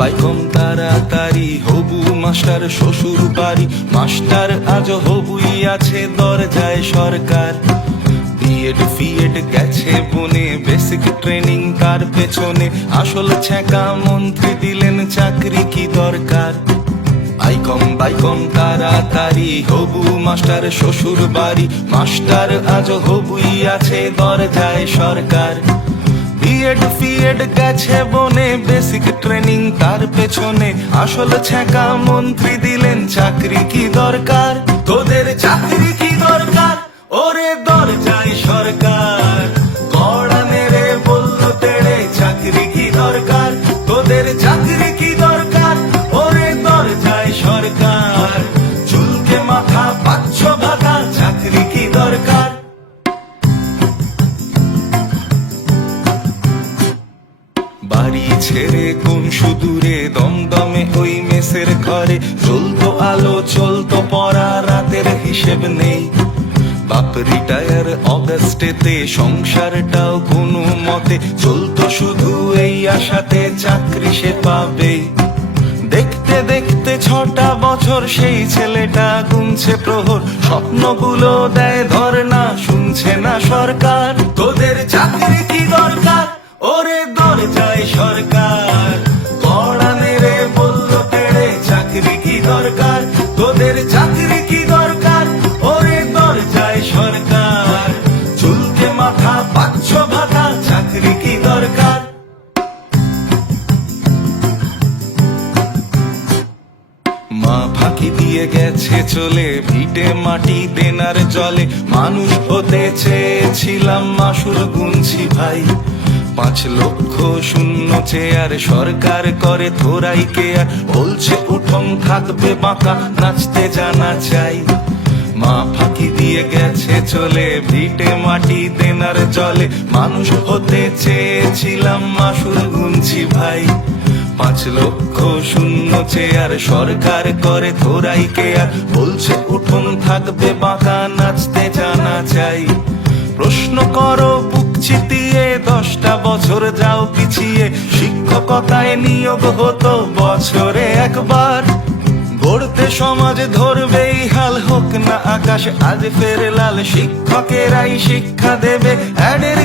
বাইকম তাড়াতাড়ি হবু মাস্টার শ্বশুর বাড়ি। মাস্টার আজ হবুই আছে দরজায় সরকার। বিএড ফিএড গেছে বনে, বেসিক ট্রেনিং তার পেছনে। আসল ছ্যাঁকা মন্ত্রী দিলেন চাকরি কি দরকার। বাইকম তাড়াতাড়ি হবু মাস্টার শ্বশুর বাড়ি। মাস্টার আজ হবুই আছে দরজায় সরকার। বিএড ফিএড গেছে বনে, বেসিক ট্রেনিং তার পেছনে। আসল ছ্যাঁকা মন্ত্রী দিলেন চাকরি কি দরকার। তোদের চাকরি কি দরকার ওরে দরজায় সরকার। কড়া মেরে বলল তেড়ে চাকরি কি দরকার। তোদের চাকরি কি দরকার ওরে দরজায় সরকার। চুলকে মাথা পাচ্ছ ভাতা চাকরি কি দরকার। বাড়ি ছেড়ে কোন সুদূরে দমদমে ওই মেসের ঘরে। চলতো আলো চলতো পড়া রাতের হিসেব নেই। বাপ রিটায়ার অগাস্টেতে, সংসারটাও কোনো মতে চলতো শুধু এই আশাতে চাকরি সে পাবে। দেখতে দেখতে 6টা বছর সেই ছেলেটা গুনছে প্রহর। স্বপ্নগুলো দেয় ধর্ণা, শুনছে না সরকার। তোদের চাকরি কি দরকার ওরে দরজায় সরকার। কড়া মেরে বলল তেড়ে চাকরি কি দরকার। তোদের চাকরি কি দরকার ওরে দরজায় সরকার। চুলকে মাথা পাচ্ছ ভাতা চাকরি কি দরকার। মা ফাঁকি দিয়ে গেছে চলে, ভিটে মাটি দেনার জলে। মানুষ হতে চেয়েছিলাম মাসুল গুনছি ভাই। 5 লক্ষ শূন্য চেয়ার সরকার করে থোড়াই কেয়ার। বলছে উঠোন থাকবে বাঁকা, নাচতে জানা চাই। মা ফাঁকি দিয়ে গেছে চলে, ভিটে মাটি দেনার জলে। মানুষ হতে চেয়েছিলাম মাসুল গুনছি ভাই। 5 লক্ষ শূন্য চেয়ার সরকার করে থোড়াই কেয়ার। বলছে উঠোন থাকবে বাঁকা, নাচতে জানা চাই। প্রশ্ন করো বুক চিতিয়ে, 10টা বছর যাও পিছিয়ে। শিক্ষকতায় নিয়োগ হতো বছরে একবার। গড়তে সমাজ ধরবেই হাল, হোক না আকাশ আজ ফের লাল। শিক্ষকেরাই শিক্ষা দেবে, অ্যাডের